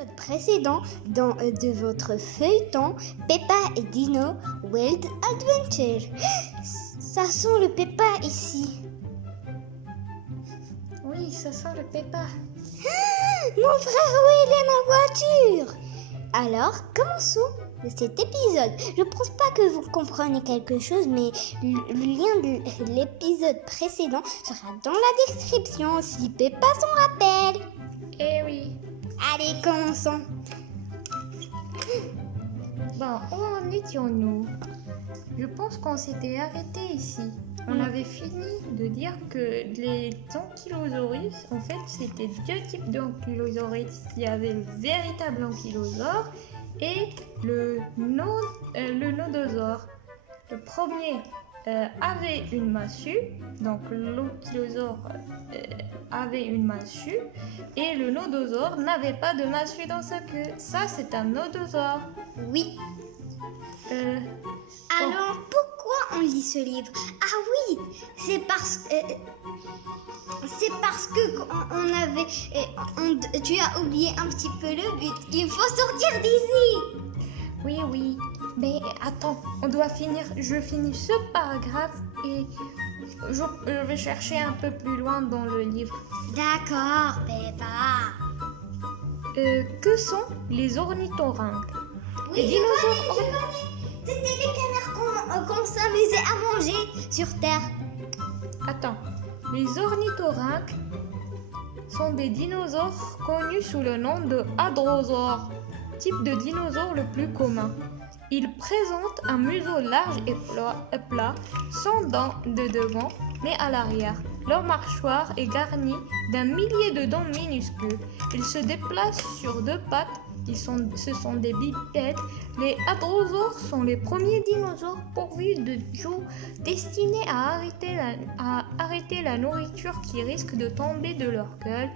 l'épisode précédent de votre feuilleton Peppa et Dino Wild Adventure. Ça sent le Peppa ici. Oui, ça sent le Peppa. Mon frère, où est ma voiture? Alors, commençons cet épisode. Je pense pas que vous compreniez quelque chose, mais le lien de l'épisode précédent sera dans la description si Peppa s'en rappelle. Eh oui. Allez, commençons. Bon, où en étions-nous? Je pense qu'on s'était arrêté ici. On avait fini de dire que les ankylosaurus, en fait, c'était deux types d'ankylosaurus. Il y avait le véritable ankylosaure et le nodosaure. Le premier avait une massue, donc l'ankylosaure avait une massue, et le nodosaure n'avait pas de massue dans sa queue. Ça, c'est un nodosaure. Oui. Bon. Alors, pourquoi on lit ce livre? Ah oui, c'est parce que tu as oublié un petit peu le but. Il faut sortir d'ici. Oui, mais attends, on doit finir. Je finis ce paragraphe et je vais chercher un peu plus loin dans le livre. D'accord, Peppa. Que sont les ornithorynques? Oui, Les je dinosaures connais. C'était les canards qu'on s'amusait à manger sur Terre. Attends, les ornithorynques sont des dinosaures connus sous le nom de hadrosaures, type de dinosaure le plus commun. Ils présentent un museau large et plat, sans dents de devant, mais à l'arrière. Leur mâchoire est garnie d'un millier de dents minuscules. Ils se déplacent sur deux pattes. Ce sont des bipèdes. Les hadrosaures sont les premiers dinosaures pourvus de joues destinés à arrêter la nourriture qui risque de tomber de leur gueule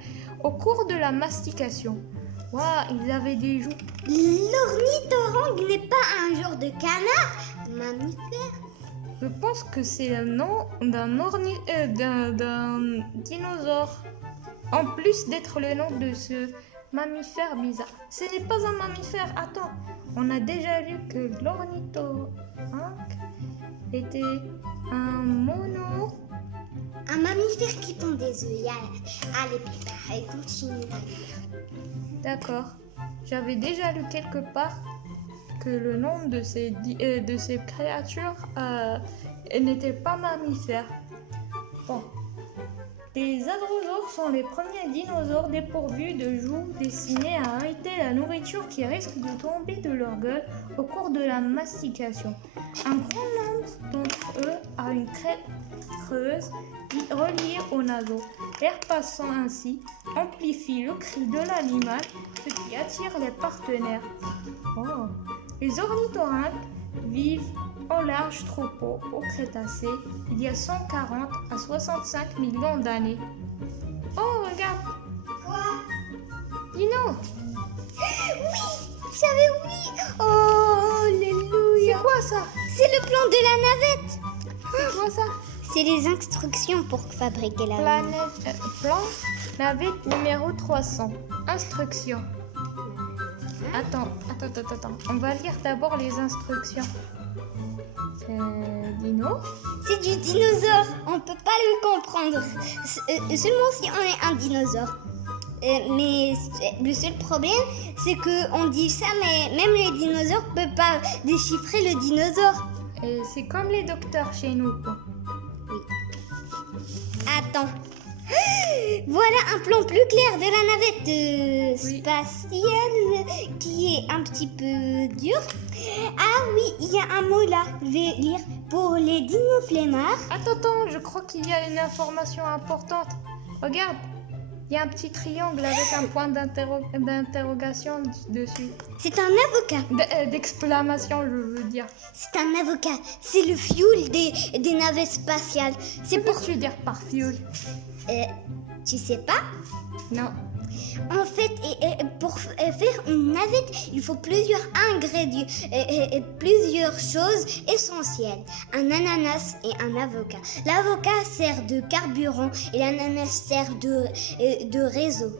au cours de la mastication. Waouh, ils avaient des joues. L'ornithorynque n'est pas un genre de canard, mammifère. Je pense que c'est le nom d'un dinosaure. En plus d'être le nom de ce mammifère bizarre. Ce n'est pas un mammifère. Attends, on a déjà lu que l'ornithorynque était un mono. Un mammifère qui pond des œufs. Allez, Peppa, continue. D'accord. J'avais déjà lu quelque part que le nom de ces créatures n'était pas mammifère. Bon. Les hadrosaures sont les premiers dinosaures dépourvus de joues destinés à arrêter la nourriture qui risque de tomber de leur gueule au cours de la mastication. Un grand nombre d'entre eux a une crête creuse reliée au naseau. L'air passant ainsi amplifie le cri de l'animal, ce qui attire les partenaires. Oh. Les ornithorynques vivent en large troupeau au Crétacé il y a 140 à 65 millions d'années. Oh, regarde! Quoi? Dino! Oui, j'avais oublié. Oh, alléluia. C'est quoi ça? C'est le plan de la navette. C'est quoi ça? C'est les instructions pour fabriquer la navette. Plan navette numéro 300. Instructions. Attends. On va lire d'abord les instructions. Dino? C'est du dinosaure. On peut pas le comprendre. Seulement si on est un dinosaure. Mais le seul problème, c'est que on dit ça, mais même les dinosaures ne peuvent pas déchiffrer le dinosaure. C'est comme les docteurs chez nous, quoi. Attends. Voilà un plan plus clair de la navette spatiale qui est un petit peu dur. Ah oui, il y a un mot là. Je vais lire pour les dinoflemmards. Attends, je crois qu'il y a une information importante. Regarde, il y a un petit triangle avec un point d'interrogation dessus. C'est un avocat. D'exclamation, je veux dire. C'est un avocat. C'est le fuel des navettes spatiales. C'est pour... tu dire par fuel? Tu sais pas? Non. En fait, pour faire une navette, il faut plusieurs ingrédients et plusieurs choses essentielles. Un ananas et un avocat. L'avocat sert de carburant et l'ananas sert de réseau.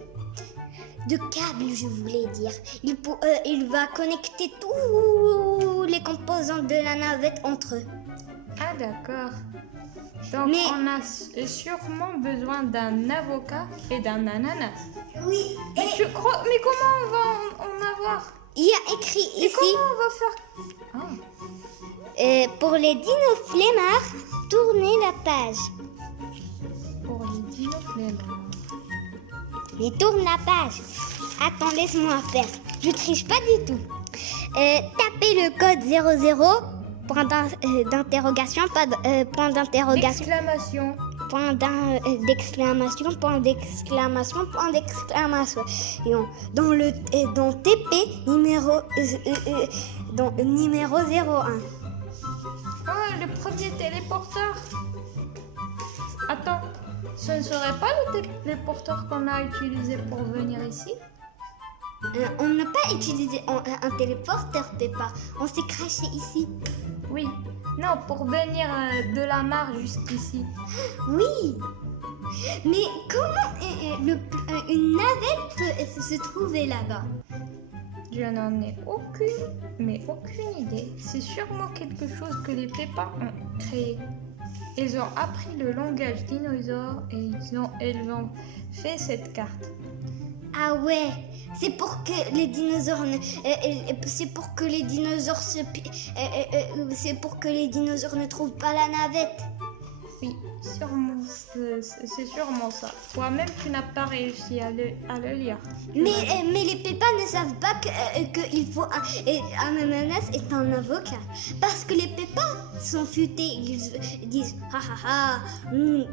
de câbles, je voulais dire. Il va connecter tous les composants de la navette entre eux. Ah d'accord. Donc Mais- on a sûrement besoin d'un avocat et d'un ananas. Oui, Mais comment on va en avoir? il y a écrit Et ici, comment on va faire? Ah, pour les dinos flemmards, tournez la page. pour les dinoflemmes. Mais tourne la page. Attends, laisse-moi faire. Je triche pas du tout. Tapez le code 00, point d'interrogation, pas point d'interrogation, Exclamation. d'exclamation, point d'exclamation, point d'exclamation. Dans TP numéro 01. Oh, le premier téléporteur. Attends, ce ne serait pas le téléporteur qu'on a utilisé pour venir ici? On n'a pas utilisé un téléporteur, Peppa. On s'est craché ici. Oui. Non, pour venir de la mare jusqu'ici. Oui. Mais comment une navette peut se trouver là-bas? Je n'en ai aucune idée. C'est sûrement quelque chose que les Pépins ont créé. Ils ont appris le langage dinosaure et ils ont fait cette carte. Ah ouais, c'est pour que les dinosaures ne trouvent pas la navette. Oui, sûrement, c'est sûrement ça. Toi-même, tu n'as pas réussi à le lire. Mais les pépins ne savent pas qu'il faut un ananas est un avocat. Parce que les pépins sont futés. Ils disent nous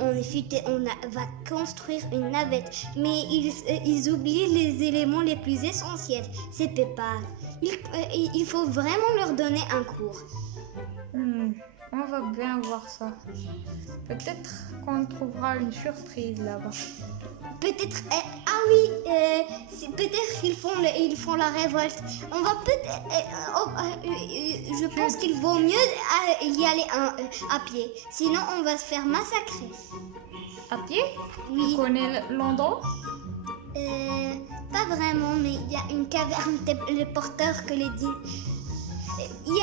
on est futés, va construire une navette. Mais ils oublient les éléments les plus essentiels. Ces pépins. Il faut vraiment leur donner un cours. On va bien voir ça. Peut-être qu'on trouvera une surprise là-bas. Peut-être peut-être qu'ils font la révolte. On va je pense qu'il vaut mieux y aller à pied. Sinon on va se faire massacrer. À pied? Oui. Tu connais l'endroit? Pas vraiment, mais il y a une caverne téléporteur que les dinos. Il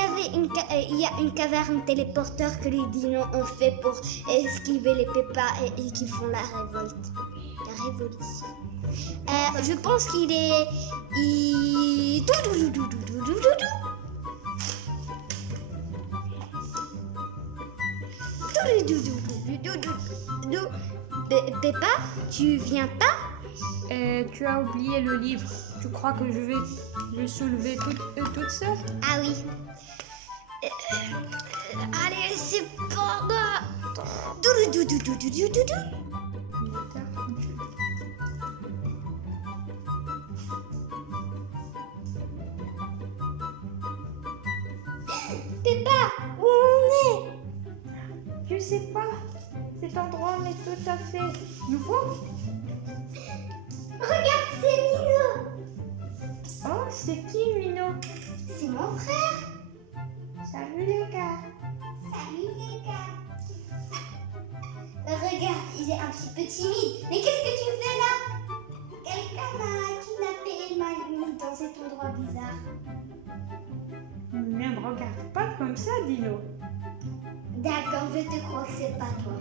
y a une caverne téléporteur que les dinos ont fait pour esquiver les pépas et qui font la révolte. La révolution. Je pense qu'il est. Peppa, tu viens pas? Tu as oublié le livre. Tu crois que je vais le soulever toute seule? Ah oui. Allez, c'est pour moi. Peppa, où on est? Je sais pas. Cet endroit m'est tout à fait nouveau. Regarde, c'est Mino. Oh, c'est qui, Mino? C'est mon frère. Salut les gars. Salut les gars. Regarde, il est un petit peu timide. Mais qu'est-ce que tu fais là? Quelqu'un m'a kidnappé et m'a mis dans cet endroit bizarre. Ne me regarde pas comme ça, Dino. D'accord, je te crois que c'est pas toi.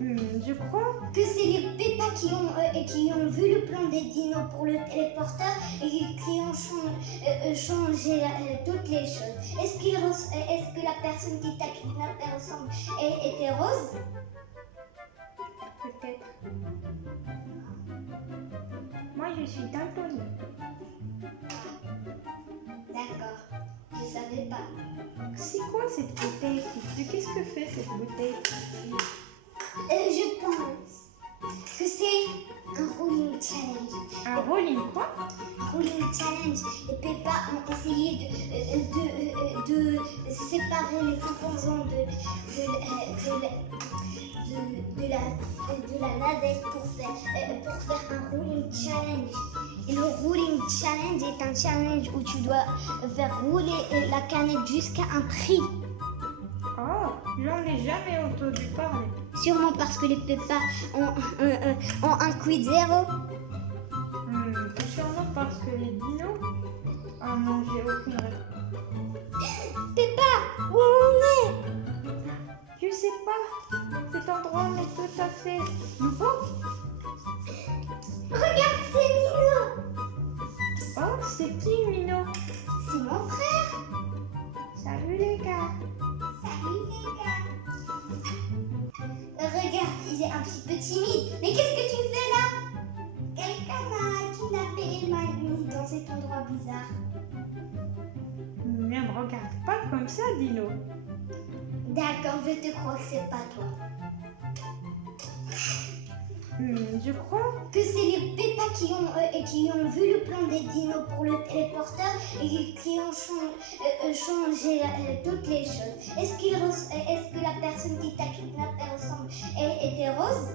Je crois. Que c'est les Péppas qui ont vu le plan des dinos pour le téléporteur et qui ont changé toutes les choses. Est-ce que la personne qui t'a kidnappé était rose? Peut-être. Moi, je suis daltonien. D'accord, je savais pas. C'est quoi cette bouteille? Qu'est-ce que fait cette bouteille? Je pense que c'est un rolling challenge. Un rolling quoi? Rolling challenge. Les Péppas ont essayé de séparer les composants de la navette pour faire un rolling challenge. Et le rolling challenge est un challenge où tu dois faire rouler la canette jusqu'à un prix. Oh, J'en ai jamais entendu parler. Sûrement parce que les Peppa ont un quid zéro. Sûrement parce que les dinos... Ah non, j'ai aucune réponse. Peppa, où on est? Je sais pas. Cet endroit n'est tout à fait nouveau. Regarde, c'est Mino. Oh, c'est qui, Mino? C'est mon frère. Salut les gars. Salut les gars. Regarde, il est un petit peu timide. Mais qu'est-ce que tu fais là? Quelqu'un m'a kidnappé et m'a mis dans cet endroit bizarre. Ne me regarde pas comme ça, Dino. D'accord, je te crois que c'est pas toi. Je crois. Que c'est les Peppa qui ont vu le plan des dinos pour le téléporteur et qui ont changé toutes les choses. Est-ce que la personne qui t'a kidnappé ressemble était rose?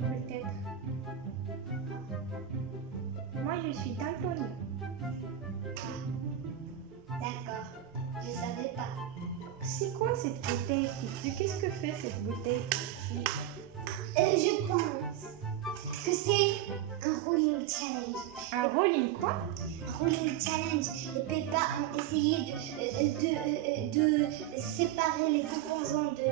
Peut-être. Moi, je suis daltonien. D'accord, je savais pas. C'est quoi cette bouteille? Qu'est-ce que fait cette bouteille? Je pense que c'est un rolling challenge. Un rolling quoi? Un rolling challenge. Les Peppa ont essayé de séparer les composants de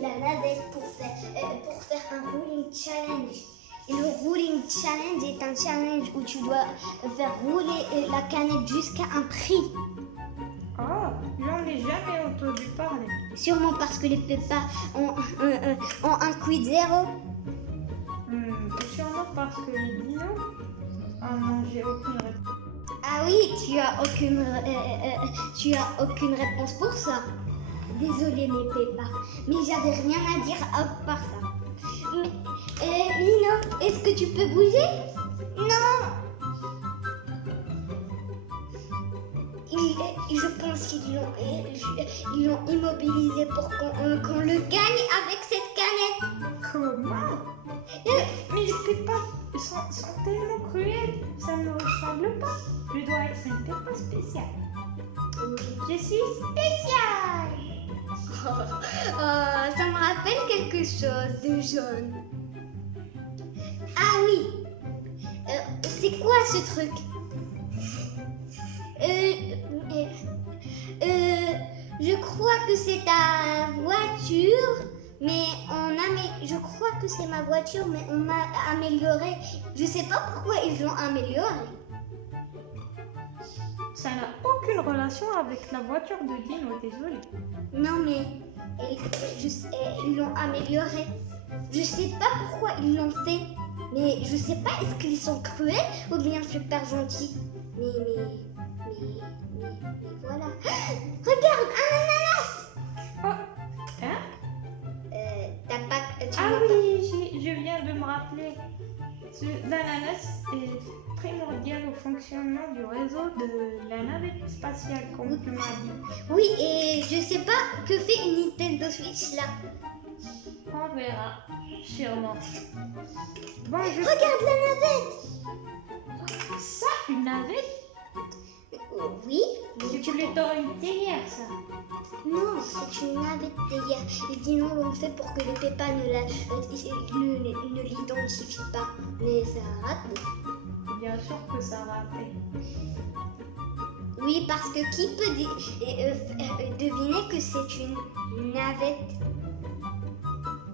la navette pour faire un rolling challenge. Et le rolling challenge est un challenge où tu dois faire rouler la canette jusqu'à un prix. Oh, j'en ai jamais entendu parler. Sûrement parce que les Peppa ont un quid zéro. Sûrement parce que les dinos... Ah non, j'ai aucune réponse. Ah oui, tu as aucune réponse pour ça. Désolée mes Peppa, mais j'avais rien à dire à part ça. Mais, Lino, est-ce que tu peux bouger? Non. Je pense qu'ils l'ont immobilisé pour qu'on le gagne avec cette canette. Comment? Mais les Peppa sont tellement cruels, ça ne me ressemble pas. Je dois être une Peppa spéciale. Je suis spéciale. Ça me rappelle quelque chose de jaune. Ah oui. C'est quoi ce truc? Je crois que c'est ta voiture, mais je crois que c'est ma voiture, mais on m'a amélioré. Je sais pas pourquoi ils l'ont amélioré. Ça n'a aucune relation avec la voiture de Dino, désolé. Non, mais ils l'ont amélioré. Je sais pas pourquoi ils l'ont fait, mais je sais pas, est-ce qu'ils sont cruels ou bien super gentils? Mais voilà. Regarde, un ananas! Oh, hein? Ah oui, je viens de me rappeler. L'ananas est primordial au fonctionnement du réseau de la navette spatiale, comme tu m'as dit. Oui, et je sais pas que fait une Nintendo Switch là. On verra, sûrement. Bon, Regarde la navette! Ça, une navette? Oui. C'est plutôt une théière, ça. Non, c'est une navette théière. Les dinos l'ont fait pour que les Peppa ne l'identifient pas. Mais ça a raté. Bien sûr que ça a raté. Oui, parce que qui peut deviner que c'est une navette?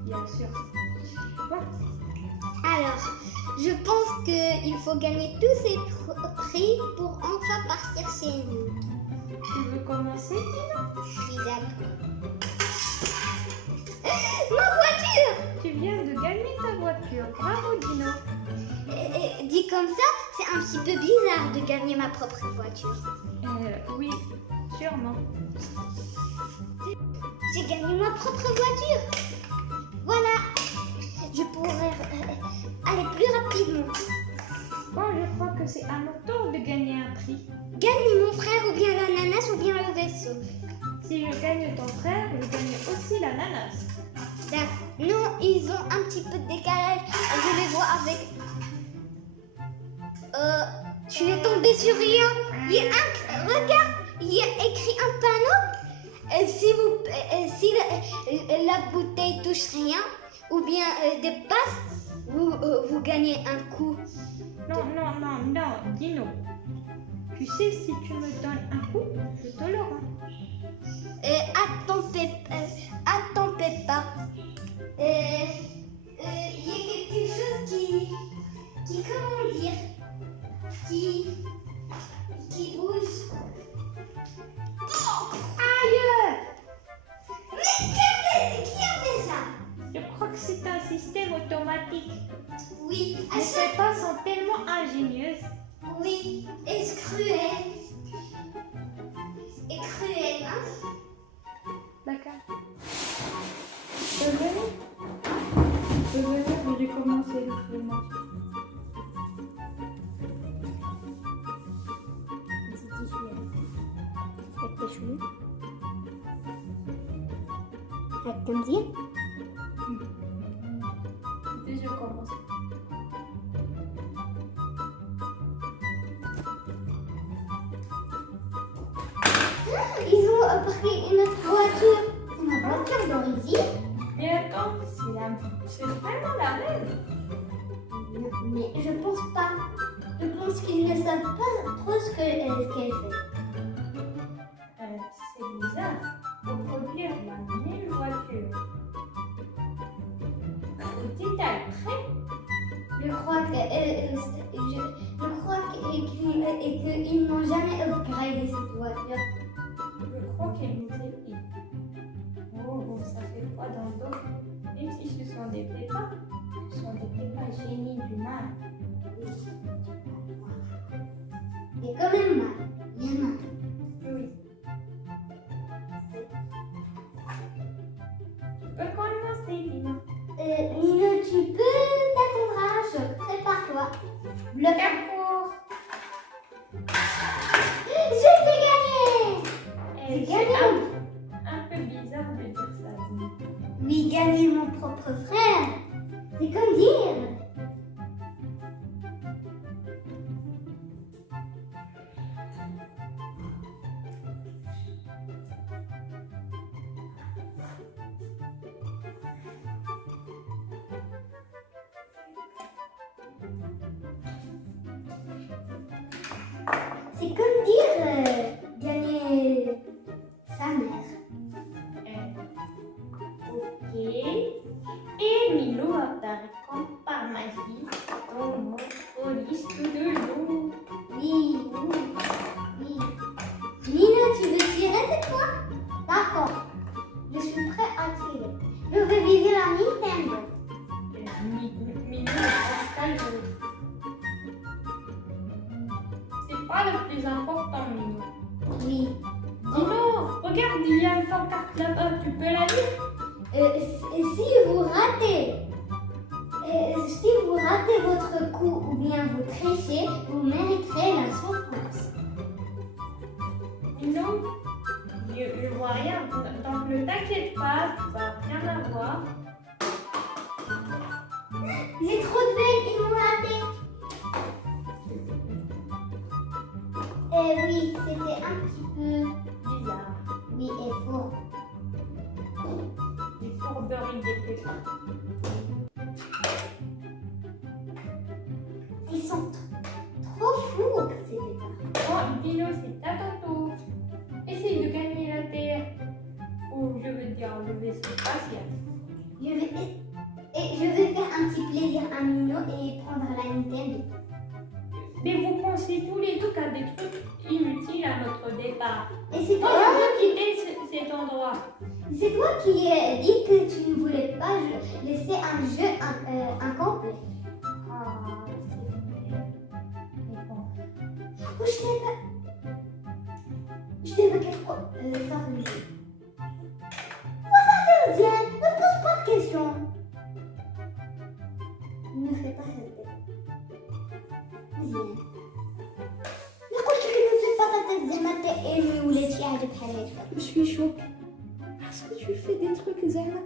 Bien sûr. Bon. Alors, je pense qu'il faut gagner tous ces prix pour enfin partir chez nous. Tu veux commencer, Dino? Oui, d'accord. Ma voiture! Tu viens de gagner ta voiture. Bravo, Dino. Dit comme ça, c'est un petit peu bizarre de gagner ma propre voiture. Oui, sûrement. J'ai gagné ma propre voiture. Voilà. Je pourrais aller plus rapidement. Bon, je crois que c'est à mon tour de gagner un prix. Gagne mon frère ou bien l'ananas ou bien le vaisseau. Si je gagne ton frère, je gagne aussi l'ananas. D'accord. Non, ils ont un petit peu de décalage. Je les vois avec... Je suis tombée sur rien. Regarde. il y a écrit un panneau. Si la bouteille touche rien ou bien dépasse, vous gagnez un coup. Non, Dino. Tu sais, si tu me donnes un coup, je te le rends. Attends, Peppa. Il y a quelque chose qui comment dire, qui bouge. Aïe! Mais qui a fait ça? Je crois que c'est un système automatique. Oui, à Mais chaque ces pas sont tellement ingénieuses. oui, et cruel. Et cruel, hein? D'accord. Je vais j'ai commencé le fromage. Je commence. Ils ont pris notre voiture. C'est ma voiture d'origine. Mais attends, c'est vraiment la même. Mais je pense pas. Je pense qu'ils ne savent pas trop ce qu'elle fait. C'est bizarre. Pour produire la même voiture. Est-il prêt? Je crois qu'ils n'ont jamais upgradé cette voiture. Je crois qu'elle nous épie. Oh, ça fait froid dans le dos. Même si ce sont des pépas, ce sont des pépas génies du mal. Et quand même mal. Il y en a. Oui. Tu peux commencer, Dino. Nino, tu peux t'attendre à un choc. Prépare-toi. Le D'accord. Je t'ai gagné. C'est gagné. un peu bizarre de dire ça, Dino. Oui, gagner mon propre frère. C'est comme dire. C'est comme dire gagner sa mère. Ok. Et Milo apparaît comme par magie dans notre liste de loups. Oui. Nino, tu veux tirer cette fois? D'accord. Je suis prêt à tirer. Je vais viser la Nintendo. Milo est calme. C'est pas le plus important, Milo. Oui. Dino, regarde, il y a une pancarte là-bas. Tu peux la lire? Si vous ratez votre coup ou bien vous trichez, vous mériterez la souffrance. Non, je vois rien. Donc ne t'inquiète pas, tu vas rien avoir. C'est trop de belles, ils m'ont raté. Oui, c'était un petit peu Bizarre. oui et faux. Des fourberies des pépas. Ils sont trop fous, ces débats. Bon, Dino, c'est à ton tour. Essaye de gagner la Terre. Ou je veux dire le vaisseau spatial. Je vais faire un petit plaisir à Nino et prendre la Nintendo. Mais vous pensez tous les deux qu'à des trucs inutiles à notre départ. Et c'est Moi, toi, je veux quitter cet endroit. c'est toi qui dis que tu ne voulais pas laisser un jeu incomplet. Ah, c'est vrai. Mais bon. Oh, je t'ai pas quelque chose. Ça fait jeu. Oh, ça fait bien. Ne pose pas de questions. Ne fais pas cette tête. مزيان ما قلت لك ما تفيش بطاطا زعما تقلي ولا شي حاجه بحال هكا. Je suis choquée. Parce que tu fais des trucs, Zahra.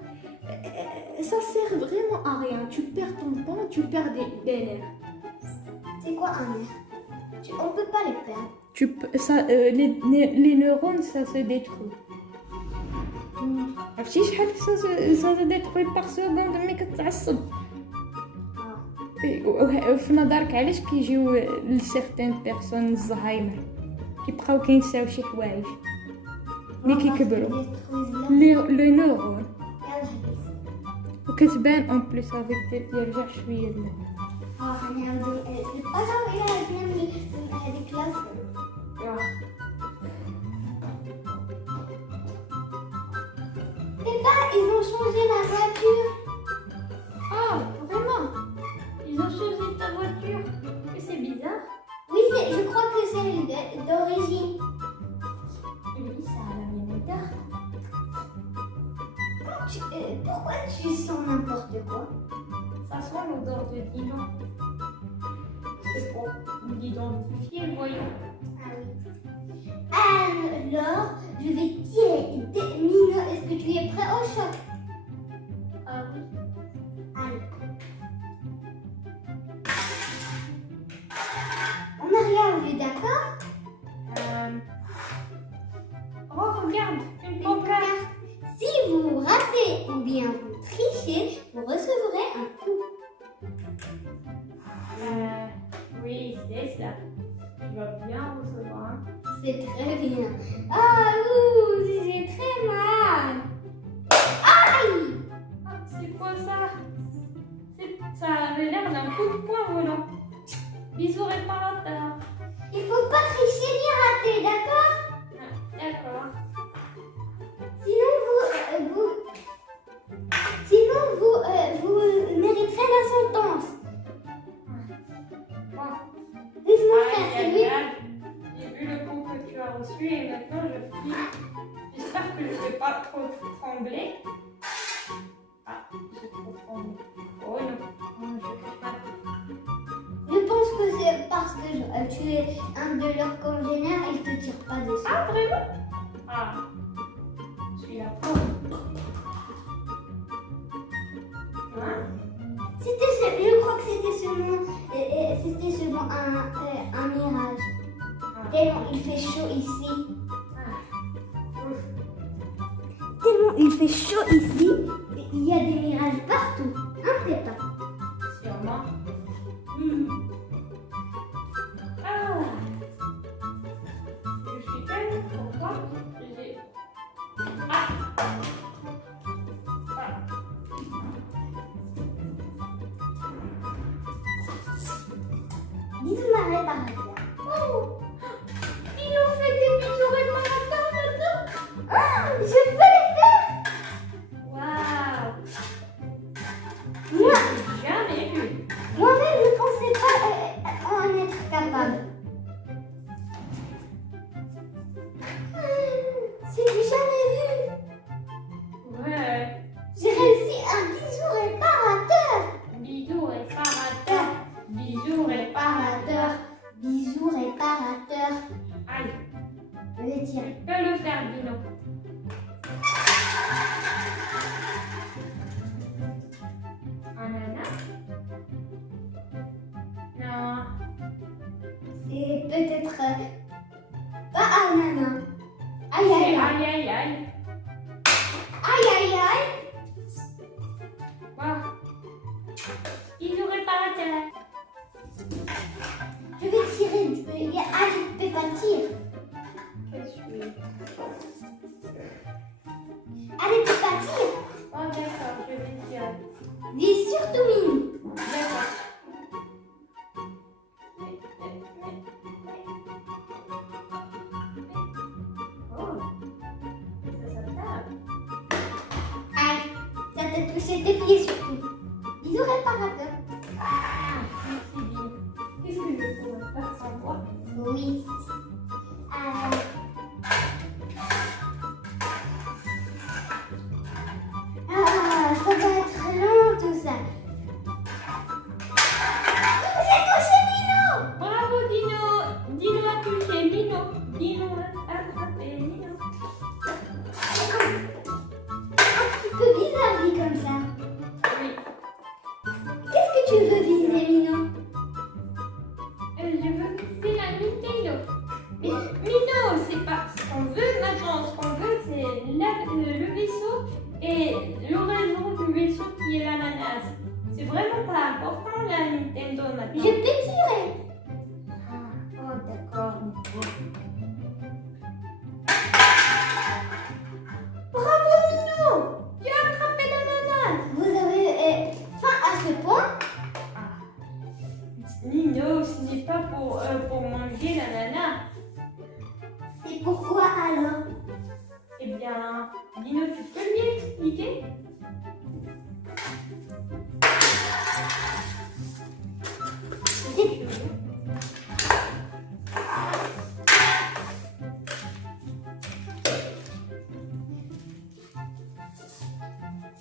Ça sert vraiment à rien. Tu perds ton temps, tu perds des nerfs. C'est quoi un nerf? On peut pas les perdre. les neurones, ça se détruit. عرفتي شحال ça se détruit par seconde ملي كتعصب. في نظرك علاش كيجيو لسيغتان بيرسون الزهايمر كيبقاو كينساو شي حوايج ملي كيكبروا لي نورون وكتبان اون بليس افيك يرجع شويه لنا. غنعاودو البازا الى هذيك هذيك Papa, ils ont changé la voiture. Ah, vraiment? Ils ont changé ta voiture? Mais c'est bizarre. Oui, je crois que c'est d'origine. Oui, ça a la même odeur. Pourquoi tu sens n'importe quoi? Ça sent l'odeur de Dino. C'est pour l'identifier, voyons. Ah oui. Alors, je vais tirer. Nino, est-ce que tu es prêt au choc? Ah oui. Allez. On n'a rien vu, d'accord? Oh, regarde, une pancarte. Si vous ratez ou bien vous trichez, vous recevrez un coup. Oui, c'est ça. Tu vas bien recevoir. C'est très bien. Ah, ouh, j'ai très mal. Aïe! Ah, c'est quoi ça? Ça avait l'air d'un coup de poing volant. Bisous réparateur. Il faut pas tricher ni rater, d'accord? D'accord. Sinon, vous mériterez la sentence. Bon. Laisse-moi faire, c'est lui. J'ai vu le coup que tu as reçu et maintenant je flippe. J'espère que je ne vais pas trop trembler. Ah, j'ai trop tremblé. Oh non, je cache pas. Je pense que c'est parce que tu es un de leurs congénères et ils te tirent pas dessus. Ah, vraiment? Ah, je suis la pauvre. Hein? Je crois que c'était seulement un mirage. Tellement il fait chaud ici. Tellement il fait chaud ici, il y a des mirages partout. Un pépin. Sûrement. Ah, je suis tellement contente. Ah. Bisous ma réparateur. Oh, ils ont fait des bisous réparateurs maintenant. Ah, je peux les faire. Waouh. Moi, Jamais vu. moi-même, je ne pensais pas en être capable. C'est du jamais vu. Ouais. J'ai réussi un bisou réparateur. Bisous réparateur. Bisous réparateur. Bisou réparateur. Allez, Je vais tirer. tu peux le faire, Dino. Ananas? Non. C'est peut-être pas ananas. Aïe aïe aïe. Aïe, aïe, aïe. Aïe aïe aïe. Wow. Bisous réparateur. Je vais tirer. Ah, je ne peux pas tirer. Qu'est-ce que tu veux? Allez, peux pas tirer. Oh, d'accord, je vais tirer. Vis surtout Minou. D'accord. Oh, ça tape. Aïe, ça t'a touché tes pieds surtout. Bisous réparateur. Merci, Dino. Qu'est-ce que je pourrais faire sans toi? Oui. Ça va être long tout ça. J'ai touché Minou. Bravo, Dino. Dino a touché Dino. Dino a attrapé Dino. Un petit peu bizarre dit comme ça. Oui. Qu'est-ce que ananas. C'est vraiment pas important la Nintendo Je maintenant. peux tirer. Oh, d'accord, Nico. Bravo, Nino! Tu as attrapé l'ananas! Vous avez faim à ce point? Nino, ce n'est pas pour manger l'ananas. Et pourquoi alors? Eh bien, Nino, tu peux lui expliquer? C'est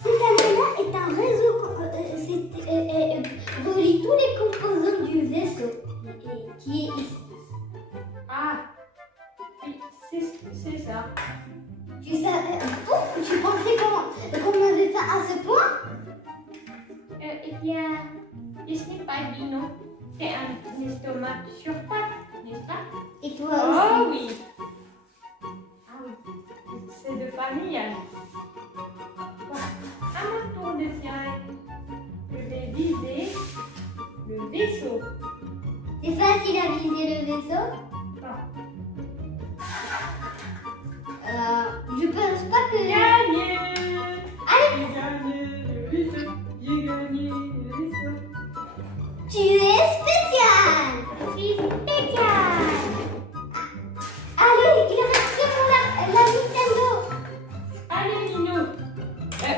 Cet ananas est un réseau relie tous les composants du vaisseau qui est ici. Ah, oui, c'est ça. Tu savais, tu pensais qu'on avait faim à ce point? Eh bien, ce n'est pas Nino. C'est un estomac sur pattes, n'est-ce pas? Et toi Oh aussi? oui. Ah oui, c'est de famille alors. Voilà. À mon tour de tirer, je vais viser le vaisseau. C'est facile à viser le vaisseau? Bon. Je pense pas que... Gagné! Allez, J'ai gagné le vaisseau. J'ai gagné le vaisseau. tu es spécial! Je suis spécial. Allez, il reste seulement la Nintendo. Allez, Nino.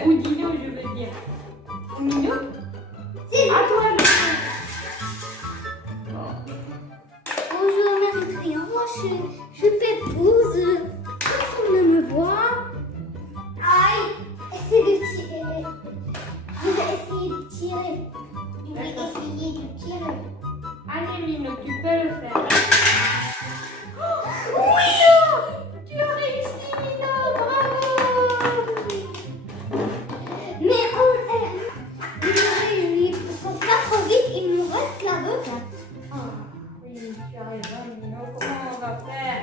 Ou Dino, je veux dire. Nino? C'est À toi le tour. Bonjour Marie-Crayon, je t'épouse. Personne ne me voit. Aïe, essaie de tirer. Je vais essayer de tirer. Je vais essayer de tirer. Allez, Nino, tu peux le faire. Oui! Tu as réussi, Nino. Bravo! Mais ils sont pas trop vite, il nous reste la boca. Oui, tu as raison, Nino. Comment on va faire?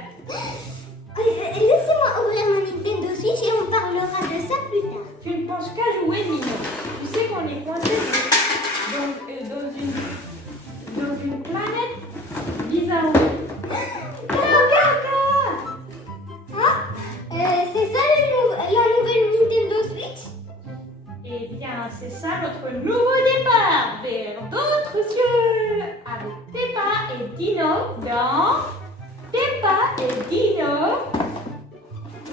Laissez-moi ouvrir ma Nintendo Switch et on parlera de ça plus tard. Tu ne penses qu'à jouer, Nino. Tu sais qu'on est coincé dans une planète bizarre. C'est ça la nouvelle Nintendo Switch? Eh bien, c'est ça notre nouveau départ vers d'autres cieux avec Peppa et Dino dans Peppa et Dino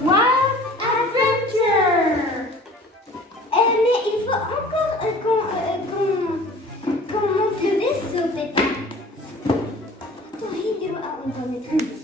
Wild Adventure. Mais il faut encore qu'on monte le vaisseau, Peppa. Attends, on va mettre une